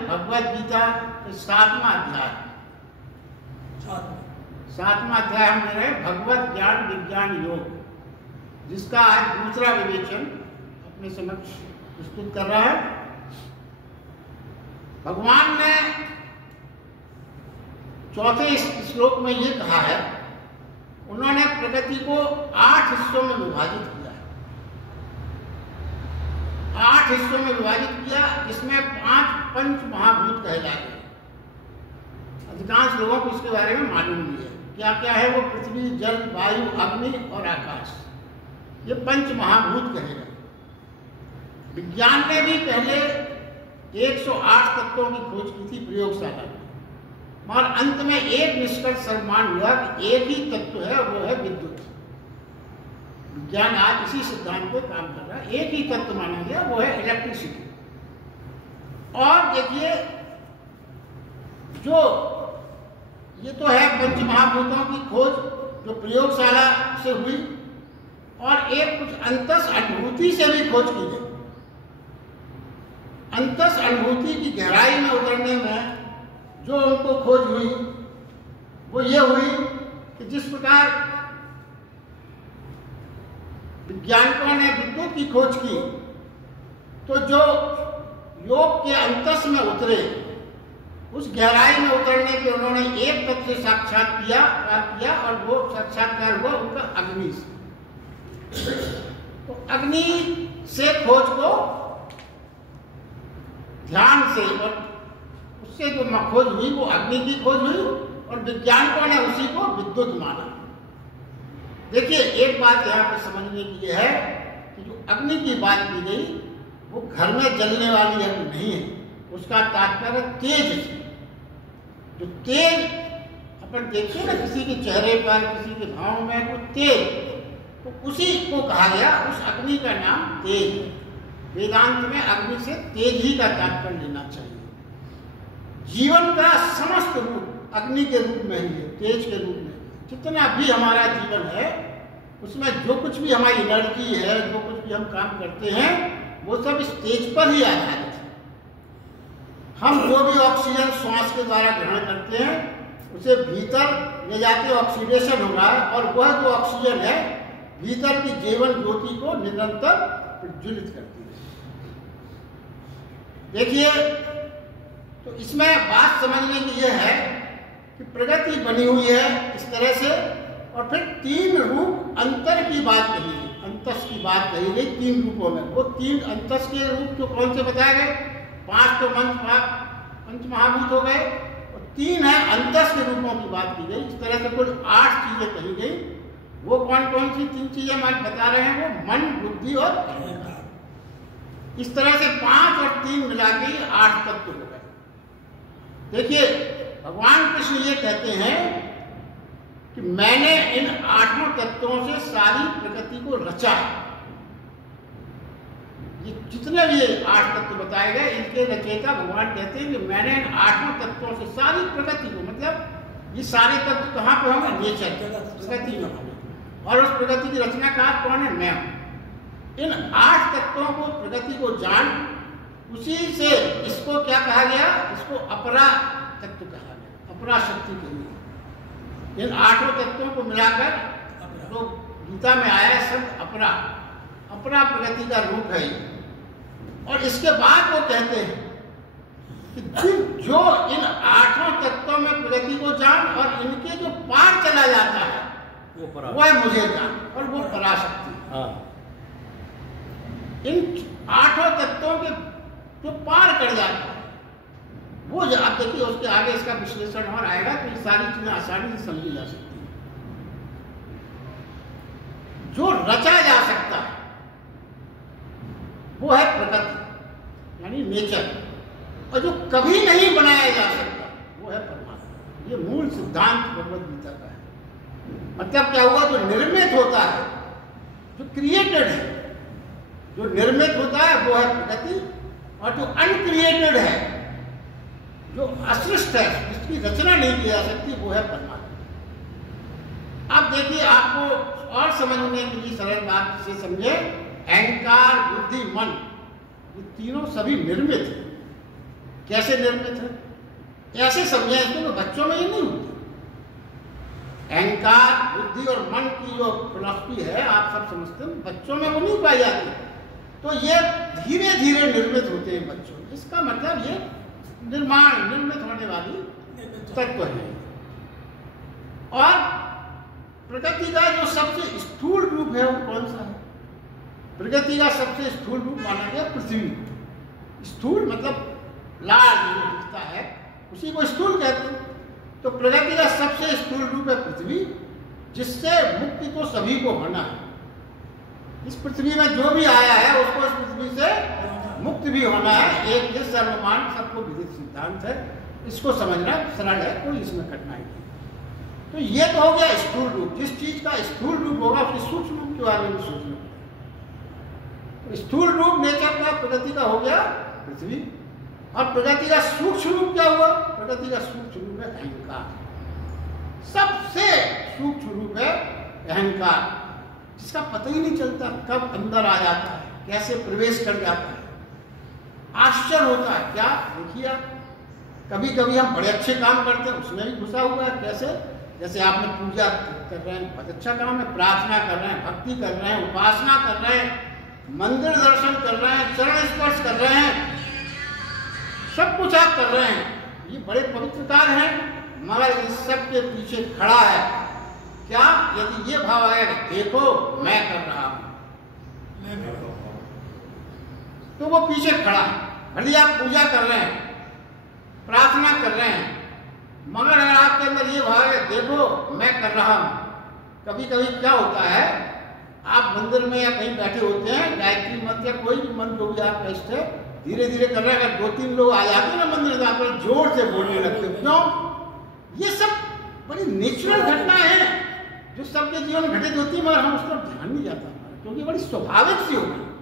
भगवद गीता 7वां अध्याय। 7वां अध्याय हम ले रहे हैं भगवत ज्ञान विज्ञान योग, जिसका आज दूसरा विवेचन अपने समक्ष प्रस्तुत कर रहा है। भगवान ने चौथे श्लोक में ये कहा है, उन्होंने प्रकृति को 8 हिस्सों में विभाजित किया है। 8 हिस्सों में विभाजित किया, जिसमें 5 पंच महाभूत कहलाए गए। अधिकांश लोगों को इसके बारे में मालूम नहीं है। क्या क्या है वो? पृथ्वी, जल, वायु, अग्नि और आकाश, ये पंच महाभूत कहे गए। विज्ञान ने भी पहले 108 तत्वों की खोज की थी प्रयोगशाला में, और अंत में एक निष्कर्ष निर्माण हुआ कि एक ही तत्व है, वो है विद्युत। विज्ञान आज इसी सिद्धांत पे काम कर रहा है। एक ही तत्व माना गया, वो है इलेक्ट्रिसिटी। और देखिए, जो ये तो है पंच महाभूतों की खोज जो प्रयोगशाला से हुई, और एक कुछ अंतस अनुभूति से भी खोज की गई। अंतस अनुभूति की गहराई में उतरने में जो उनको खोज हुई, वो ये हुई कि जिस प्रकार वैज्ञानिकों ने विद्युत की खोज की, तो जो योग के अंतस में उतरे, उस गहराई में उतरने के उन्होंने एक तत्व से साक्षात किया, और वो साक्षात्कार हुआ उनका अग्नि से। तो अग्नि से खोज को ध्यान से, और उससे जो खोज हुई वो अग्नि की खोज हुई, और वैज्ञानिकों ने उसी को विद्युत माना। देखिए, एक बात यहाँ पर समझने की है कि जो अग्नि की बात की गई, वो घर में जलने वाली अग्नि नहीं है। उसका तात्पर्य तेज से। जो तेज अपन देखते हैं ना किसी के चेहरे पर, किसी के भाव में कुछ तेज, तो उसी को कहा गया, उस अग्नि का नाम तेज। वेदांत में अग्नि से तेज ही का तात्पर्य लेना चाहिए। जीवन का समस्त रूप अग्नि के रूप में ही है, तेज के रूप में। जितना भी हमारा जीवन है, उसमें जो कुछ भी हमारी एनर्जी है, जो कुछ भी हम काम करते हैं, वो सब इस तेज पर ही आधारित है। हम जो भी ऑक्सीजन श्वास के द्वारा ग्रहण करते हैं, उसे भीतर ले जाके ऑक्सीडेशन हो रहा है, और वह जो ऑक्सीजन है भीतर की जीवन ज्योति को निरंतर प्रज्वलित करती है। देखिए, तो इसमें बात समझने की यह है कि प्रगति बनी हुई है इस तरह से, और फिर 3 रूप अंतर की बात कही गई, अंतस की बात कही गई 3 रूपों में। वो 3 अंतस के रूप तो कौन से बताए गए? 5 तो पंच महाभूत हो गए, और 3 है अंतस के रूपों की बात की गई। इस तरह से कुल 8 चीजें कही गई। वो कौन कौन सी 3 चीजें हम बता रहे हैं? वो मन, बुद्धि और अहंकार। इस तरह से 5 और 3 मिला के 8 तत्व हो गए। देखिए, भगवान कृष्ण ये कहते हैं कि मैंने इन 8 तत्वों से सारी प्रकृति को रचा। ये जितने भी 8 तत्व बताए गए, इनके रचयिता भगवान कहते हैं कि मैंने इन 8 तत्वों से सारी प्रकृति को, मतलब ये सारे तत्व कहाँ पे होंगे? नेचर, प्रकृति में होंगे। और उस प्रकृति की रचनाकार कौन है? मैं हूं। इन 8 तत्वों को, प्रकृति को जान, उसी से इसको क्या कहा गया? इसको अपरा तत्व कहा गया, अपरा शक्ति कही गई। इन 8 तत्वों को मिलाकर तो गीता में आया शब्द अपरा। अपरा प्रकृति का रूप है। और इसके बाद वो कहते हैं कि जो इन 8 तत्वों में प्रकृति को जान और इनके जो पार चला जाता है, वो है मुझे जान, और वो पराशक्ति। इन 8 तत्वों के जो पार कर जाता है, वो आप देखिए, उसके आगे इसका विश्लेषण और आएगा, तो ये सारी चीजें आसानी से समझी जा सकती है। जो रचा जा सकता है वो है प्रकृति, यानी नेचर, और जो कभी नहीं बनाया जा सकता वो है परमात्मा। ये मूल सिद्धांत भगवद गीता का है। मतलब क्या हुआ? जो निर्मित होता है, जो क्रिएटेड है, जो निर्मित होता है वो है प्रकृति, और जो अनक्रिएटेड है, जो असृष्ट है, जिसकी रचना नहीं की जा सकती, वो है परमात्मा। अब देखिए, आपको और समझने के लिए सरल बात से समझे, अहंकार, बुद्धि, मन, ये तीनों सभी निर्मित हैं। कैसे निर्मित है, ऐसे समझे इसको। तो बच्चों में ये नहीं होता। अहंकार, बुद्धि और मन की जो फिलॉसफी है आप सब समझते हैं, बच्चों में वो नहीं पाई जाती। तो ये धीरे धीरे निर्मित होते हैं बच्चों में। इसका मतलब ये निर्मित होने वाली तत्व है। और प्रकृति का जो सबसे स्थूल रूप है वो कौन सा है? प्रकृति का सबसे स्थूल रूप माना गया पृथ्वी। स्थूल मतलब लाल जो दिखता है उसी को स्थूल कहते हैं। तो प्रकृति का सबसे स्थूल रूप है पृथ्वी, जिससे मुक्ति तो सभी को होना है। इस पृथ्वी में जो भी आया है उसको इस पृथ्वी से मुक्त भी होना है। एक ये सर्वमान सबको विदित सिद्धांत है, इसको समझना सरल है, कोई इसमें कठिनाई नहीं। तो ये तो हो गया स्थूल रूप। जिस चीज का स्थूल रूप होगा उसके सूक्ष्म रूप के बारे में सोचना। स्थूल रूप नेचर का प्रकृति का हो गया पृथ्वी। और प्रकृति का सूक्ष्म रूप क्या हुआ? प्रकृति का सूक्ष्म रूप है अहंकार। सबसे सूक्ष्म रूप है अहंकार, जिसका पता ही नहीं चलता कब अंदर आ जाता है, कैसे प्रवेश कर जाता है। आश्चर्य होता है। क्या देखिए, कभी कभी हम बड़े अच्छे काम करते हैं उसमें भी घुसा हुआ है। कैसे? जैसे आपने पूजा कर रहे हैं, बहुत अच्छा काम है, प्रार्थना कर रहे हैं, भक्ति कर रहे हैं, उपासना कर रहे हैं, मंदिर दर्शन कर रहे हैं, चरण स्पर्श कर रहे हैं, सब कुछ आप कर रहे हैं, ये बड़े पवित्र कार्य हैं। मगर इस सब के पीछे खड़ा है क्या? यदि ये भाव आए देखो मैं कर रहा हूं, तो वो पीछे खड़ा है। भले आप पूजा कर रहे हैं, प्रार्थना कर रहे हैं, मगर अगर आपके अंदर ये भाव है देखो मैं कर रहा हूं। कभी कभी क्या होता है, आप मंदिर में या कहीं बैठे होते हैं, गायत्री मंत्र या कोई भी मंत्र जो भी आप कष्ट है धीरे धीरे कर रहे हैं, अगर 2-3 लोग आ जाते हैं ना मंदिर में, आप जोर से बोलने लगते हो। क्यों? ये सब बड़ी नेचुरल घटना है जो सबके जीवन में घटित होती है, मगर हम उस पर ध्यान नहीं जाता हमारा, क्योंकि बड़ी स्वाभाविक सी होती है।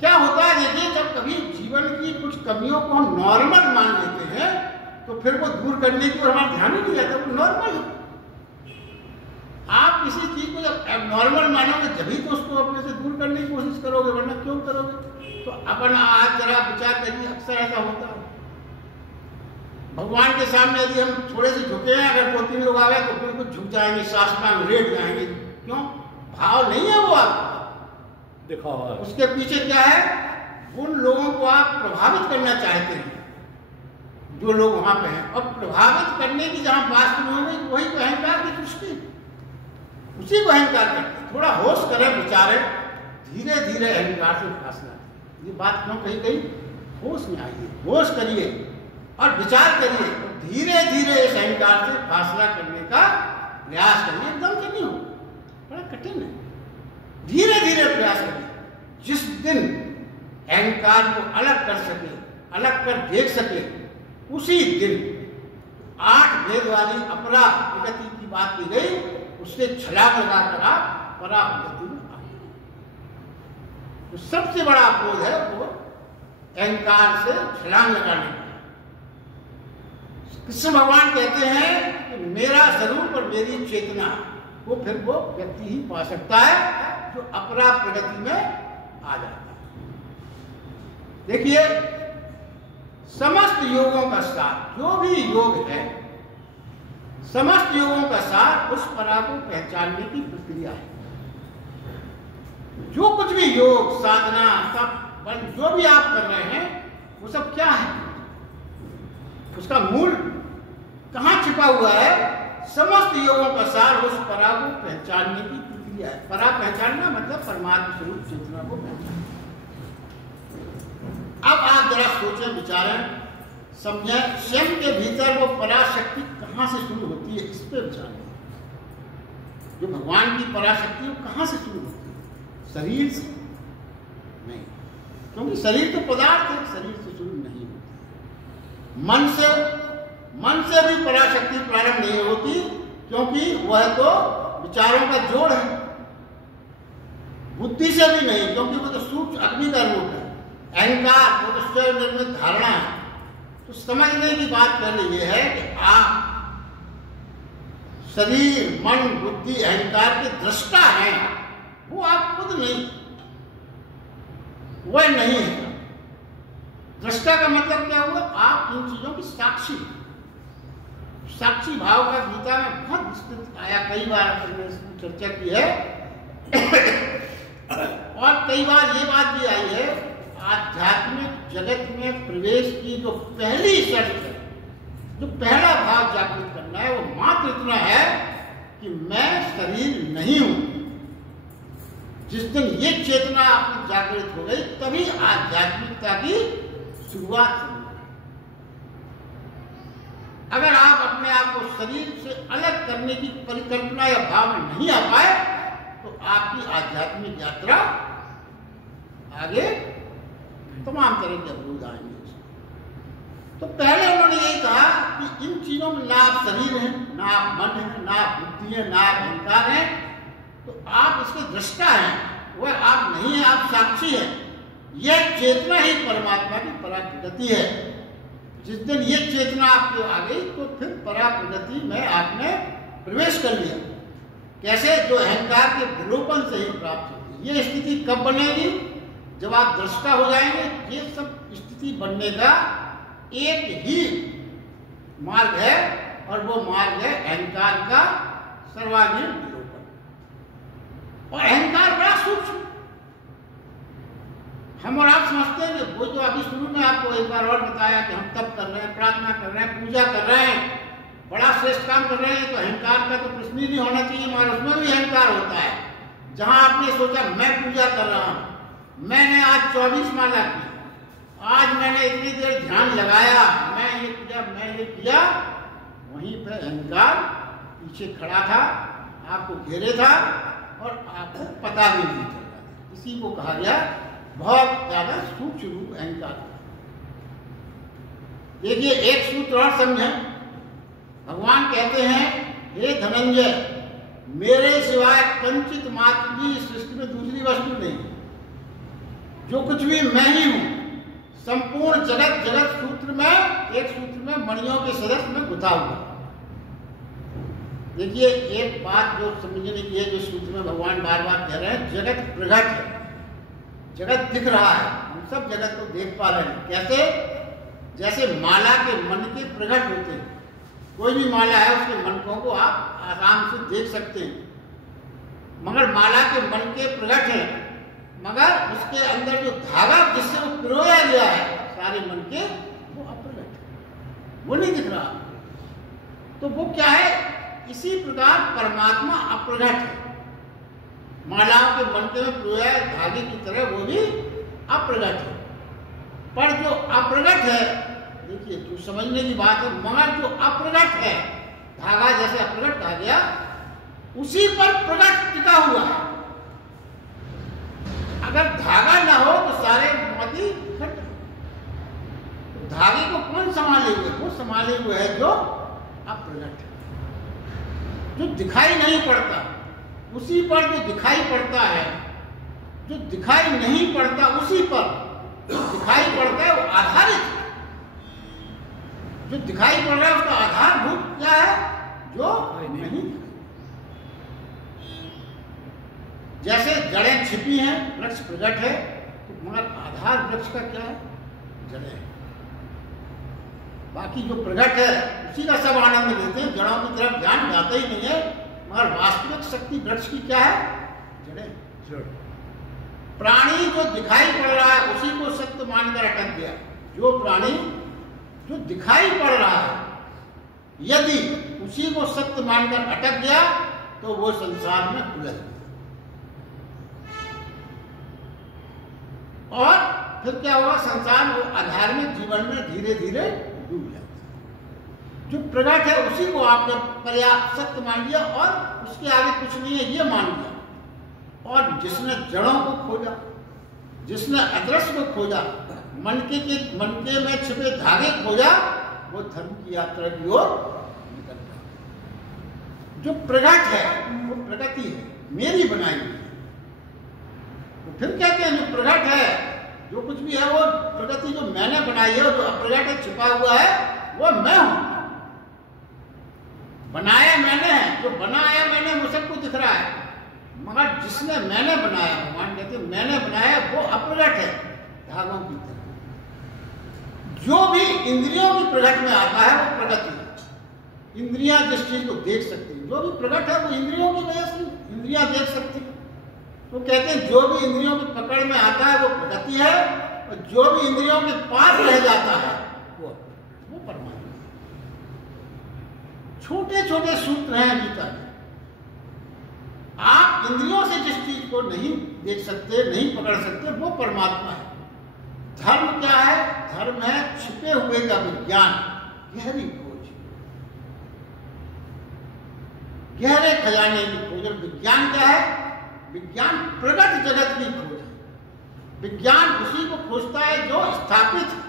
क्या होता है देखिए, जब कभी जीवन की कुछ कमियों को हम नॉर्मल मान लेते हैं तो फिर वो दूर करने की ओर हमारा ध्यान ही नहीं जाता। वो नॉर्मल है। आप किसी चीज को जब एबनॉर्मल मानोगे जभी तो उसको अपने से दूर करने की कोशिश करोगे, वरना क्यों करोगे? तो अपन आज जरा विचार करिए, अक्सर ऐसा होता है। भगवान के सामने यदि हम थोड़े से झुके हैं, अगर 2-3 लोग आ गए तो फिर कुछ झुक जाएंगे, साष्टांग लेट जाएंगे। क्यों? भाव नहीं है वो आपका, दिखावा। उसके पीछे क्या है? उन लोगों को आप प्रभावित करना चाहते हैं जो लोग वहां पे हैं, और प्रभावित करने की जहां बात शुरू होगी वही तो अहंकार की दृष्टि, उसी को अहंकार करते हैं। थोड़ा होश करें, विचारें, धीरे धीरे अहंकार से फासला। ये बात क्यों कही गई? होश में आइए, होश करिए और विचार करिए, धीरे धीरे इस अहंकार से फासला करने का प्रयास करिए। एकदम से नहीं हो, बड़ा कठिन है, धीरे धीरे प्रयास करिए। जिस दिन अहंकार को अलग कर सके, अलग कर देख सके, उसी दिन 8 भेद वाली अपरा प्रगति की बात की गई, उससे छलांग लगाकर आप परा प्रगति में आए। तो सबसे बड़ा अपोध है वो अहंकार से छलांग लगाने का। कृष्ण भगवान कहते हैं कि मेरा स्वरूप और मेरी चेतना को फिर वो व्यक्ति ही पा सकता है जो अपरा प्रगति में आ जाता है। देखिए, समस्त योगों का सार, जो भी योग है, समस्त योगों का सार उस परा को पहचानने की प्रक्रिया है। जो कुछ भी योग, साधना, तप, जो भी आप कर रहे हैं, वो सब क्या है? उसका मूल कहां छिपा हुआ है? समस्त योगों का सार उस परा को पहचानने की प्रक्रिया है। परा पहचानना मतलब परमात्मा स्वरूप चेतना को पहचानना। अब आप जरा सोचें, विचारें, समझें, स्वयं के भीतर वो पराशक्ति कहां से शुरू होती है, इस पे विचार करें। जो भगवान की पराशक्ति वो कहां से शुरू होती है? शरीर से नहीं, क्योंकि शरीर तो पदार्थ है, शरीर से शुरू नहीं होती। मन से भी पराशक्ति प्रारंभ नहीं होती, क्योंकि वह तो विचारों का जोड़ है। बुद्धि से भी नहीं, क्योंकि वो तो सूक्ष्म अग्नि का रूप है। अहंकार वो तो स्वयं निर्मित धारणा है। तो समझने की बात पहले ये है कि आप शरीर, मन, बुद्धि, अहंकार के दृष्टा हैं, वो आप खुद नहीं, वह नहीं है। दृष्टा का मतलब क्या हुआ? आप इन चीजों की साक्षी। साक्षी भाव का गीता में बहुत विस्तृत आया, कई बार हमने इसकी चर्चा की है। और कई बार ये बात भी आई है, आध्यात्मिक जगत में प्रवेश की जो पहली शर्त है, जो पहला भाव जागृत करना है, वो मात्र इतना है कि मैं शरीर नहीं हूं। जिस दिन ये चेतना आपकी जागृत हो गई, तभी आध्यात्मिकता की शुरुआत होगी। अगर आप अपने आप को शरीर से अलग करने की परिकल्पना या भाव में नहीं आ पाए, तो आपकी आध्यात्मिक यात्रा आगे तमाम तरह के अवरोध आएंगे। तो पहले उन्होंने यही कहा कि इन चीजों में ना आप शरीर हैं, ना आप मन है, ना आप बुद्धि है, ना आप अहंकार है, तो आप इसके दृष्टा हैं। वह आप नहीं है, आप साक्षी हैं। यह चेतना ही परमात्मा की पराप्रगति है। जिस दिन ये चेतना आपके आ गई, तो फिर पराप्रगति में आपने प्रवेश कर लिया। कैसे? जो अहंकार के विलोपन से ही प्राप्त होती है। ये स्थिति कब बनेगी? जब आप दृष्टा हो जाएंगे। ये सब स्थिति बनने का एक ही मार्ग है, और वो मार्ग है अहंकार का सर्वांगीण विलोपन। और अहंकार बड़ा सूक्ष्म। हम और आप समझते हैं कि वो जो अभी शुरू में आपको एक बार और बताया कि हम तप कर रहे हैं, प्रार्थना कर रहे हैं, पूजा कर रहे हैं, बड़ा श्रेष्ठ काम कर रहे हैं, तो अहंकार का तो प्रश्न ही नहीं होना चाहिए हमारा। उसमें भी अहंकार होता है। जहां आपने सोचा मैं पूजा कर रहा हूं, मैंने आज 24 माला की, आज मैंने इतनी देर ध्यान लगाया, मैं ये किया, मैं ये किया, वहीं पर अहंकार पीछे खड़ा था, आपको घेरे था और आपको पता भी नहीं चला। इसी को कहा गया बहुत ज्यादा सूक्ष्म रूप अहंकार। देखिए एक सूत्र और समझें। भगवान कहते हैं, हे धनंजय, मेरे सिवाय कंचित मात्र भी इस सृष्टि में दूसरी वस्तु नहीं। जो कुछ भी मैं ही हूं। संपूर्ण जगत जगत सूत्र में, एक सूत्र में मणियों के सदस्य में गुथा हुआ। देखिए एक बात जो समझने की है, जो सूत्र में भगवान बार बार कह रहे हैं, जगत प्रगट है, जगत दिख रहा है, हम सब जगत को देख पा रहे हैं। कैसे? जैसे माला के मनके प्रगट होते हैं। कोई भी माला है, उसके मनकों को आप आराम से देख सकते हैं। मगर माला के मनके प्रगट है, मगर उसके अंदर जो धागा जिससे वो पिरोया गया है सारे मनके, वो अप्रगट है, वो नहीं दिख रहा। तो वो क्या है? इसी प्रकार परमात्मा अप्रगट है। मालाओं के मनके में पिरोया धागे की तरह वो भी अप्रगट है। पर जो अप्रगट है, देखिए जो समझने की बात है, मगर जो अप्रगट है, धागा जैसे अप्रगट आ गया, उसी पर प्रगट टिका हुआ है। अगर धागा ना हो तो सारे मोती फट। धागे को कौन संभाले हुए? वो संभाले हुए है जो अप्रगट है, जो दिखाई नहीं पड़ता। उसी पर जो दिखाई पड़ता है, जो दिखाई नहीं पड़ता उसी पर जो दिखाई पड़ता है वो आधारित है। जो दिखाई पड़ रहा है उसका आधारभूत क्या है? जो नहीं। जैसे जड़ें छिपी हैं, वृक्ष प्रकट है, तो मगर आधार वृक्ष का क्या है? जड़ें। बाकी जो प्रकट है उसी का सब आनंद लेते हैं, जड़ों की तरफ ध्यान जाता ही नहीं है। मगर वास्तविक शक्ति वृक्ष की क्या है? जड़ें। जड़। प्राणी जो दिखाई पड़ रहा है उसी को सत्य मानकर अटक गया। जो प्राणी जो दिखाई पड़ रहा है, यदि उसी को सत्य मानकर अटक गया, तो वो संसार में उलझ गया। और फिर क्या हुआ? संसार वो अधार्मिक जीवन में धीरे धीरे डूब जाता है। जो प्रगट है उसी को आपने पर्याप्त सत्य मान लिया और उसके आगे कुछ नहीं है ये मान लिया। और जिसने जड़ों को खोजा, जिसने अदृश्य को खोजा, मनके में छिपे धागे खोजा, वो धर्म की यात्रा की ओर निकल गया। जो प्रगट है वो प्रगति है, मेरी बनाई हुई। तो फिर कहते हैं जो प्रगट है, जो कुछ भी है, वो प्रगति जो मैंने बनाई है, जो अप्रगट है, छिपा हुआ है, वो मैं हूं। बनाया मैंने है, जो बनाया मैंने वो सबको दिख रहा है। मगर जिसने मैंने बनाया, भगवान कहते मैंने बनाया, वो अप्रगट है, धागों की तरह। जो भी इंद्रियों की प्रगट में आता है वो प्रगति है। इंद्रियां जिस चीज को देख सकती हैं, जो भी प्रगट है वो इंद्रियों की वजह से इंद्रियां देख सकती हैं। तो कहते हैं जो भी इंद्रियों की पकड़ में आता है वो प्रगति है, और जो भी इंद्रियों के पास रह जाता है वो परमात्मा है। छोटे छोटे सूत्र हैं गीता में। आप इंद्रियों से जिस चीज को नहीं देख सकते, नहीं पकड़ सकते, वो परमात्मा है। धर्म क्या है? धर्म है छिपे हुए का विज्ञान, गहरी खोज, गहरे खजाने की खोज। और विज्ञान क्या है? विज्ञान प्रगट जगत की खोज है। विज्ञान उसी को खोजता है जो स्थापित है,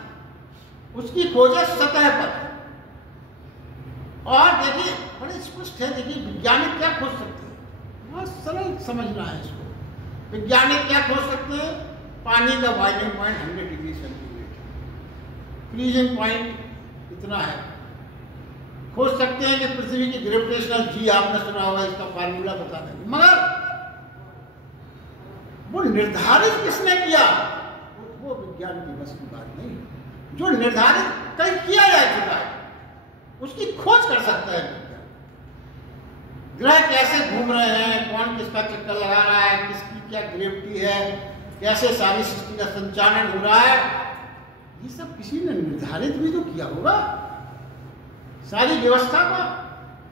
उसकी खोज है सतह पर। और देखिए बड़े स्पष्ट है, देखिए वैज्ञानिक क्या खोज सकते हैं, बहुत सरल समझना है इसको। वैज्ञानिक क्या खोज सकते हैं? पानी का boiling point 100 degree centigrade, freezing point इतना है। खोज सकते हैं कि पृथ्वी की ग्रेविटेशनल जी, आपने सुना होगा, इसका फार्मूला बता देंगे। मगर वो निर्धारित किसने किया? वो विज्ञान की बस की बात नहीं। जो निर्धारित कहीं किया जा चुका है उसकी खोज कर सकता है विज्ञान। ग्रह कैसे घूम रहे हैं, कौन किसका चक्कर लगा रहा है, किसकी क्या ग्रेविटी है, कैसे सारी सृष्टि का संचालन हो रहा है, ये सब किसी ने निर्धारित भी तो किया होगा। सारी व्यवस्था का,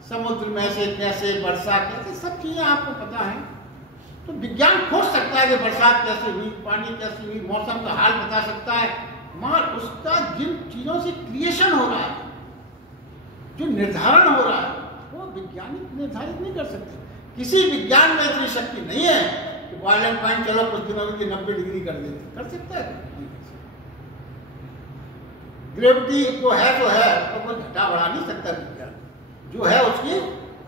समुद्र में से कैसे, वर्षा कैसे, सब चीजें आपको पता है। तो विज्ञान खोज सकता है कि बरसात कैसे हुई, पानी कैसे हुई, मौसम का हाल बता सकता है। मगर उसका जिन चीजों से क्रिएशन हो रहा है, जो निर्धारण हो रहा है, वो वैज्ञानिक निर्धारित नहीं कर सकते। किसी विज्ञान में इतनी शक्ति नहीं है कि बॉइलिंग पॉइंट चलो कुछ दिनों में 90 डिग्री कर देते, कर सकता है? ग्रेविटी को है तो है, तो कोई घटा बढ़ा नहीं सकता विज्ञान। जो है उसकी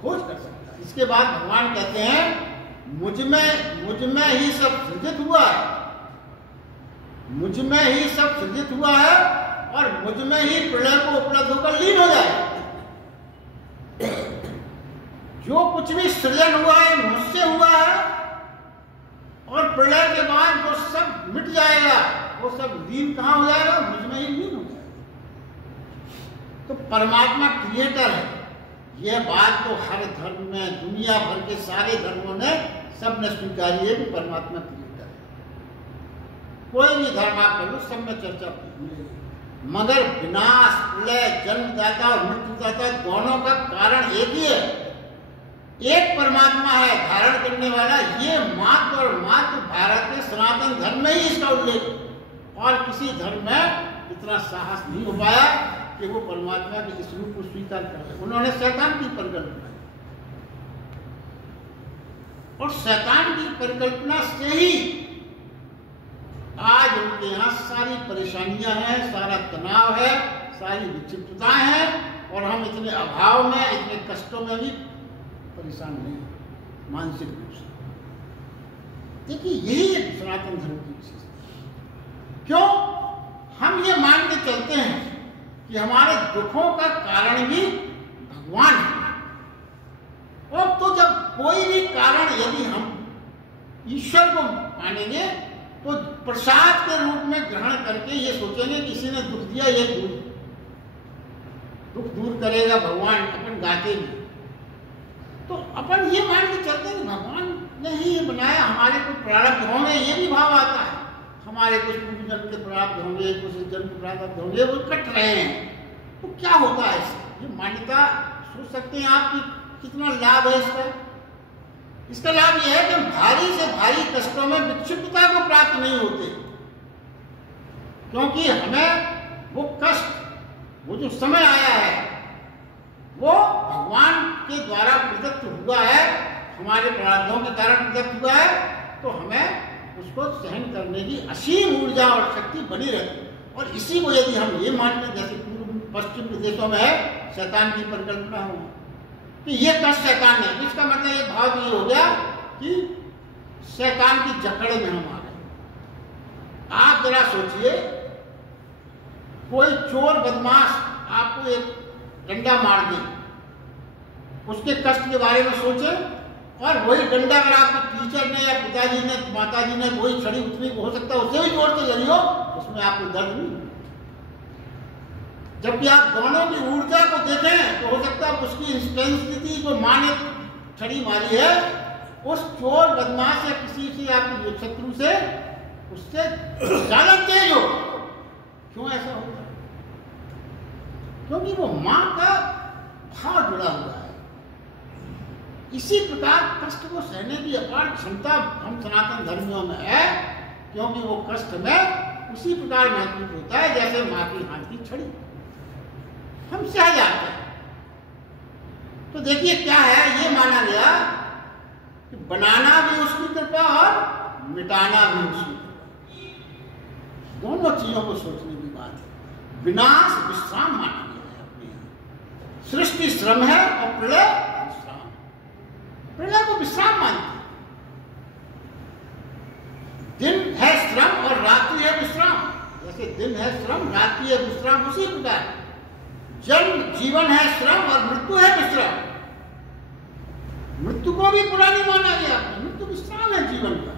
खोज कर सकता है। इसके बाद भगवान कहते हैं मुझ में ही सब सृजित हुआ है, मुझ में ही सब सृजित हुआ है, और मुझ में ही प्रलय को उपलब्ध होकर लीन हो जाए। जो कुछ भी सृजन हुआ है मुझसे हुआ है, और प्रलय के बाद वो सब मिट जाएगा, वो सब लीन कहां हो जाएगा? मुझ में ही लीन हो जाएगा। तो परमात्मा क्रिएटर है। यह बात तो हर धर्म में, दुनिया भर के सारे धर्मों ने, सबने स्वीकारी है कि परमात्मा क्रिएटर है। कोई भी धर्म आप कर लो, सब में चर्चा मिलेगी। मगर विनाश, प्रलय, जन्मदाता और मृत्युदाता दोनों का कारण एक ही है। एक परमात्मा है धारण करने वाला। ये मात्र और मात्र भारत के सनातन धर्म में ही इसका उल्लेख, और किसी धर्म में इतना साहस नहीं हो पाया कि वो परमात्मा के इस रूप को स्वीकार कर ले। उन्होंने शैतान की परिकल्पना, और शैतान की परिकल्पना से ही आज उनके यहाँ सारी परेशानियां हैं, सारा तनाव है, सारी विक्षिप्तताएं हैं, और हम इतने अभाव में, इतने कष्टों में भी परेशान नहीं मानसिक रूप से। देखिए यही एक सनातन धर्म की विशेषता। क्यों? हम ये मान के चलते हैं कि हमारे दुखों का कारण भी भगवान है। और तो जब कोई भी कारण यदि हम ईश्वर को मानेंगे तो प्रसाद के रूप में ग्रहण करके ये सोचेंगे किसी ने दुख दिया, ये दुख दूर करेगा भगवान, अपन गाते हैं। तो अपन ये मान के चलते हैं कि भगवान ने ही ये बनाया, हमारे कुछ प्रारब्ध होंगे, ये भी भाव आता है, हमारे कुछ पूर्व जन्म के प्रारब्ध होंगे, कुछ जन्म के प्रारब्ध होंगे, वो कट रहे हैं। तो क्या होता है इससे? ये मान्यता सोच सकते हैं आप कि कितना लाभ है इसका? इसका लाभ यह है कि भारी से भारी कष्टों में विक्षिप्तता को प्राप्त नहीं होते, क्योंकि हमें वो कष्ट, वो जो समय आया है, वो भगवान के द्वारा प्रदत्त हुआ है, हमारे प्रारब्धों के कारण प्रदत्त हुआ है। तो हमें उसको सहन करने की असीम ऊर्जा और शक्ति बनी रहती है। और इसी को यदि हम ये मानते, जैसे पूर्व पश्चिम प्रदेशों में है शैतान की परिकल्पना हो कि ये कष्ट शैतान है, इसका मतलब ये भाव ये हो गया कि शैतान की जकड़ में हम आ गए। आप जरा सोचिए, कोई चोर बदमाश आपको एक डंडा मार दे, उसके कष्ट के बारे में सोचे, और वही डंडा अगर आपके टीचर ने या पिताजी ने, माताजी ने, वही छड़ी उतनी हो सकता है उससे भी जोर से लड़ी हो, उसमें आपको दर्द नहीं। जबकि आप दोनों की ऊर्जा को देखें तो हो सकता है उसकी इंटेंसिटी जो माँ ने छड़ी मारी है उस चोर बदमाश या किसी से आपके शत्रु से उससे ज्यादा तेज हो। क्यों ऐसा होता है? क्योंकि वो माँ का भाव जुड़ा हुआ है। इसी प्रकार कष्ट को सहने की अपार क्षमता हम सनातन धर्मियों में है, क्योंकि वो कष्ट में उसी प्रकार महसूस होता है जैसे माँ की हाथ की छड़ी हम सह जाते हैं। तो देखिए क्या है, ये माना गया कि बनाना भी उसकी कृपा और मिटाना भी उसकी कृपा। दोनों चीजों को सोचने की बात है। विनाश विश्राम माना गया है अपने यहाँ। सृष्टि श्रम है और प्रलय विश्राम। प्रलय को विश्राम मानते हैं। दिन है श्रम और रात्रि है विश्राम। जैसे दिन है श्रम, रात्रि है विश्राम, उसी प्रकार जन्म जीवन है श्रम और मृत्यु है विश्राम। मृत्यु को भी पुरानी माना गया। मृत्यु विश्राम है जीवन का।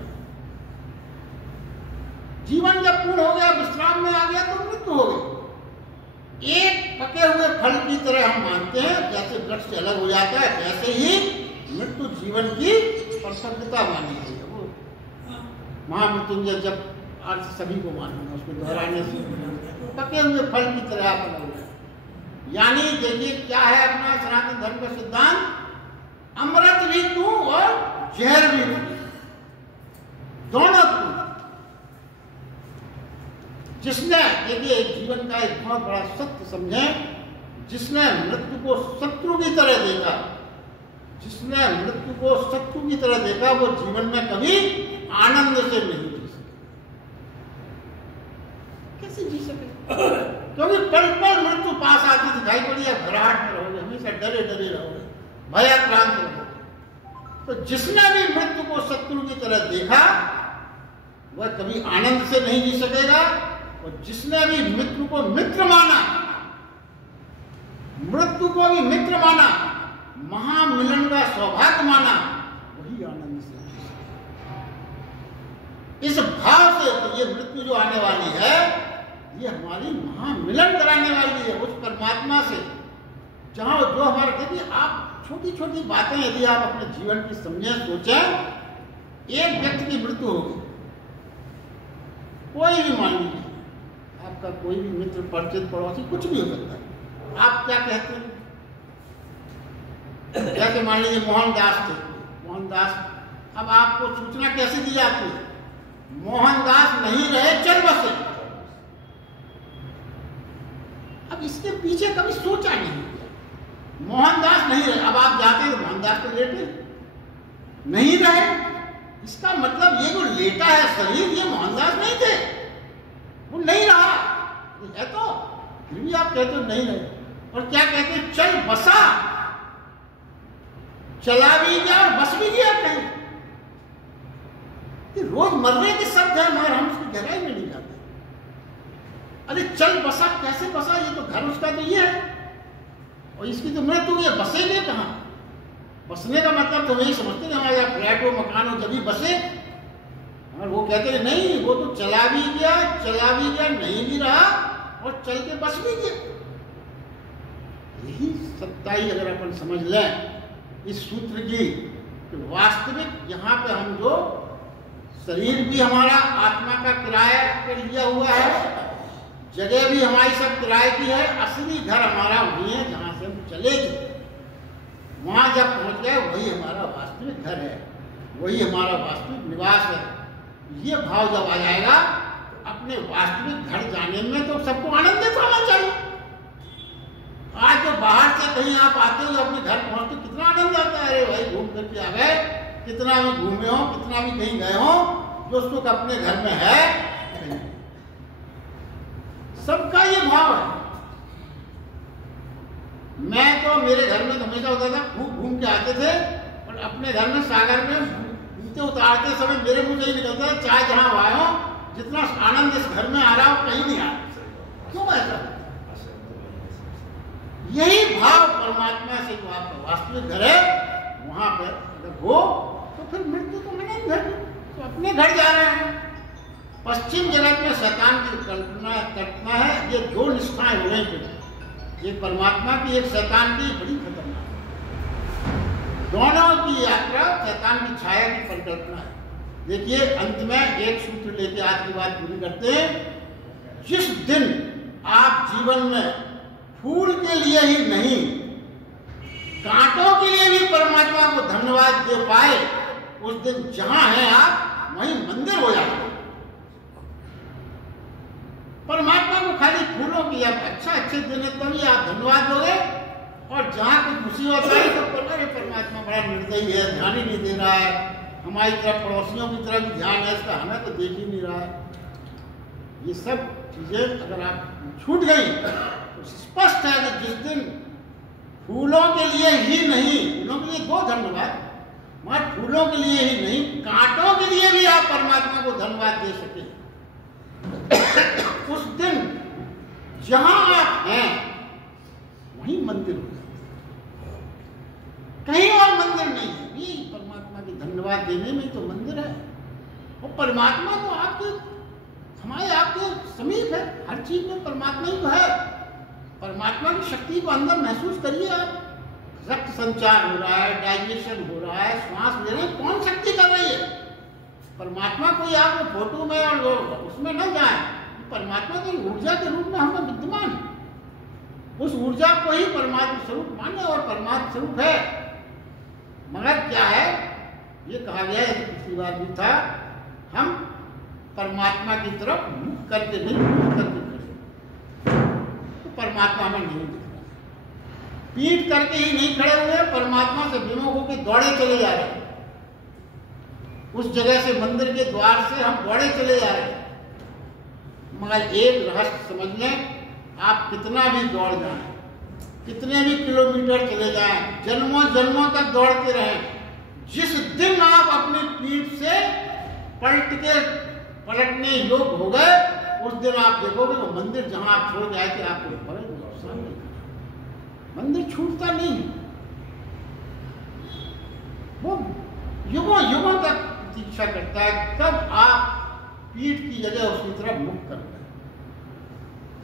जीवन जब पूर्ण हो गया, विश्राम में आ गया तो मृत्यु हो गई। एक पके हुए फल की तरह हम मानते हैं, जैसे वृक्ष से अलग हो जाता है वैसे ही मृत्यु जीवन की प्रसन्नता मानी गई है। वो महामृत्युंजय जब अर्थ सभी को मालूम है, उसको दोहराने से पके हुए फल की तरह आप अलग हो जाए। यानी देखिए क्या है अपना सनातन धर्म का सिद्धांत, अमृत भी तू और जहर भी तू, दोनों तू। जिसने देखिए जीवन का एक बहुत बड़ा सत्य समझे, जिसने मृत्यु को शत्रु की तरह देखा, जिसने मृत्यु को शत्रु की तरह देखा, वो जीवन में कभी आनंद से नहीं जी सके। कैसे जी सके? क्योंकि पल पल मृत्यु पास आती दिखाई पड़ी है, घबराहट में रहोगे, हमेशा डरे डरे रहोगे, भयाक्रांत रहोगे। तो जिसने भी मृत्यु को शत्रु की तरह देखा वह कभी आनंद से नहीं जी सकेगा। और जिसने भी मृत्यु को मित्र माना, मृत्यु को भी मित्र माना, महामिलन का सौभाग्य माना, वही आनंद से जी सकेगा। इस भाव से तो ये मृत्यु जो आने वाली है, ये हमारी महामिलन कराने वाली है उस परमात्मा से, जहां जो हमारे, देखिए आप छोटी छोटी बातें यदि आप अपने जीवन की समझें, सोचें। एक व्यक्ति की मृत्यु होगी, कोई भी मान लीजिए आपका कोई भी मित्र, परिचित, पड़ोसी, कुछ भी हो सकता है, आप क्या कहते हैं? जैसे मान लीजिए मोहनदास थे, मोहनदास, अब आपको सूचना कैसे दी जाती है? मोहनदास नहीं रहे, चल बसे। अब इसके पीछे कभी सोचा नहीं, मोहनदास नहीं रहे, अब आप जाते हैं मोहनदास तो लेटे नहीं रहे, इसका मतलब ये जो लेटा है शरीर, ये मोहनदास नहीं थे, वो नहीं रहा है। तो फिर भी आप कहते हो नहीं रहे, और क्या कहते हैं? चल बसा, चला भी गया और बस भी गया कहीं। रोज मरने के शब्द है, मगर हम उसकी गहराई में नहीं जाते। अरे चल बसा, कैसे बसा? ये तो घर उसका तो ये है, और इसकी तो मृत्यु हुई है, बसेंगे कहाँ? बसने का मतलब तो नहीं समझते हैं, हमारे यहाँ फ्लैट हो, मकान हो, जब भी बसे। और वो कहते हैं नहीं, वो तो चला भी गया, नहीं भी रहा, और चल के बस भी गया। यही सच्चाई अगर अपन समझ लें इस सूत्र की, तो वास्तविक यहाँ पे हम जो शरीर भी हमारा आत्मा का किराया पर लिया हुआ है, जगह भी हमारी सब किराए की है, असली घर हमारा वही है जहाँ से हम चले थे। वहाँ जब पहुँच गए वही हमारा वास्तविक घर है, वही हमारा वास्तविक निवास है। ये भाव जब आ जाएगा तो अपने वास्तविक घर जाने में तो सबको आनंदित होना चाहिए। आज जो बाहर से कहीं आप आते हो, अपने घर पहुँचते कितना आनंद आता है, अरे भाई घूम फिर के आ गए, कितना भी घूमे हो, कितना भी कहीं गए हो, जो सुख अपने घर में है। सबका ये भाव है। मैं तो मेरे घर में हमेशा होता था, खूब घूम के आते थे, और अपने घर में सागर में जूते उतारते समय मेरे मुंह से ही निकलता है, चाहे जहां आए हो, जितना आनंद इस घर में आ रहा हो कहीं नहीं आ रहा। क्यों ऐसा? यही भाव परमात्मा से जो आपका वास्तविक घर है, वहां पर अगर हो तो फिर मृत्यु तो नहीं घर, तो अपने घर जा रहे हैं। पश्चिम जगत में शैतान की कल्पना है, ये दो निष्ठाएं हो गई। एक परमात्मा की, एक शैतान की, बड़ी खतरनाक है। दोनों की यात्रा शैतान की छाया की परिकल्पना है। देखिए अंत में एक सूत्र लेके आज की बात पूरी करते हैं। जिस दिन आप जीवन में फूल के लिए ही नहीं, कांटों के लिए भी परमात्मा को धन्यवाद दे पाए, उस दिन जहां हैं आप वहीं मंदिर हो जाता है। परमात्मा को खाली फूलों की आप अच्छे दिन है तभी आप धन्यवाद दोगे, और जहां कुछ मुसीबत आई तो अरे परमात्मा बड़ा निर्दयी है, ध्यान ही नहीं दे रहा है, हमारी तरफ पड़ोसियों की तरफ भी ध्यान है, इसका हमें तो देख ही नहीं रहा है। ये सब चीजें अगर आप छूट गई तो स्पष्ट है कि जिस दिन फूलों के लिए ही नहीं, फूलों के लिए दो धन्यवाद, मगर फूलों के लिए ही नहीं, कांटों के लिए भी आप परमात्मा को धन्यवाद दे सके, उस दिन जहां आप हैं वहीं मंदिर हो जाता है। कहीं और मंदिर नहीं है, ये परमात्मा के धन्यवाद देने में तो मंदिर है। और परमात्मा तो आपके, हमारे आपके समीप है, हर चीज में परमात्मा ही तो है। परमात्मा की शक्ति को अंदर महसूस करिए आप। रक्त संचार हो रहा है, डाइजेशन हो रहा है, श्वास ले रहे हैं, कौन शक्ति कर रही है? परमात्मा कोई आपको फोटो में और उसमें न जाए, परमात्मा तो ऊर्जा के रूप में हमें विद्यमान है। उस ऊर्जा को ही परमात्मा स्वरूप माने और परमात्मा स्वरूप है। मगर क्या है, ये कहा गया है, पिछली बार भी था, हम परमात्मा की तरफ मुख करके नहीं, मुख करके खड़े, तो परमात्मा हमें नहीं दिख रहा। पीठ करके ही नहीं खड़े हुए, परमात्मा से विमुख होकर दौड़े चले जा रहे हैं। उस जगह से, मंदिर के द्वार से हम दौड़े चले जा रहे हैं। मगर एक रहस्य समझ लें, आप कितना भी दौड़ जाएं, कितने भी किलोमीटर चले जाएं, जन्मों जन्मों तक दौड़ते रहें, जिस दिन आप अपनी पीठ से पलटने योग्य हो गए, उस दिन आप देखोगे वो मंदिर जहां आप छोड़ गए थे आपको बड़े सामने। मंदिर छूटता नहीं, वो युगों युगों तक प्रतीक्षा करता है कब आप पीठ की जगह उसकी तरफ मुख करते हैं।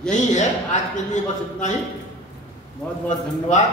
यही है आज के लिए, बस इतना ही। बहुत बहुत धन्यवाद।